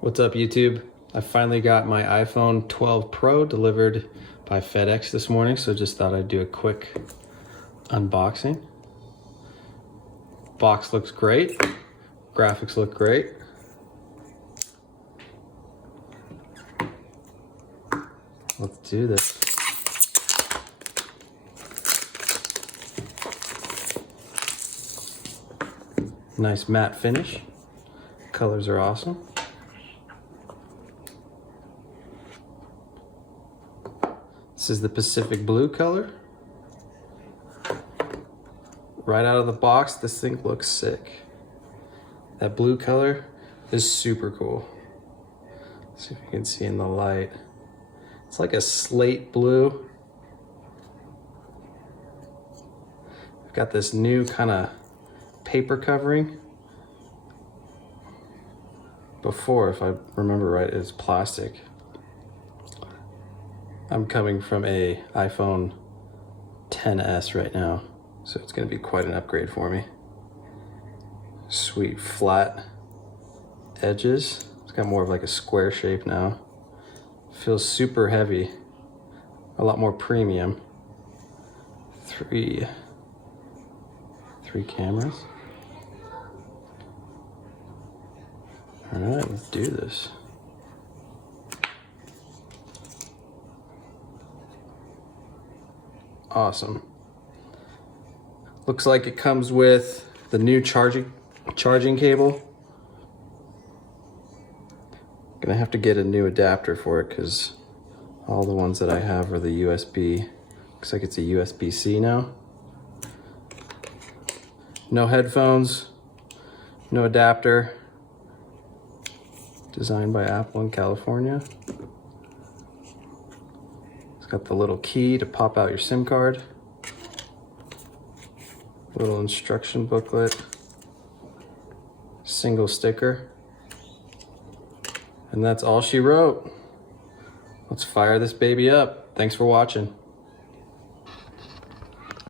What's up, YouTube? I finally got my iPhone 12 Pro delivered by FedEx this morning, so just thought I'd do a quick unboxing. Box looks great. Graphics look great. Let's do this. Nice matte finish. Colors are awesome. This is the Pacific Blue color. Right out of the box, this thing looks sick. That blue color is super cool. Let's see if you can see in the light. It's like a slate blue. I've got this new kind of paper covering. Before, if I remember right, it's plastic. I'm coming from a iPhone XS right now, so it's gonna be quite an upgrade for me. Sweet flat edges. It's got more of like a square shape now. Feels super heavy, a lot more premium. Three cameras. All right, let's do this. Awesome. Looks like it comes with the new charging cable. Gonna have to get a new adapter for it because all the ones that I have are the USB. Looks like it's a USB-C now. No headphones, no adapter. Designed by Apple in California. Got the little key to pop out your SIM card. Little instruction booklet. Single sticker. And that's all she wrote. Let's fire this baby up. Thanks for watching.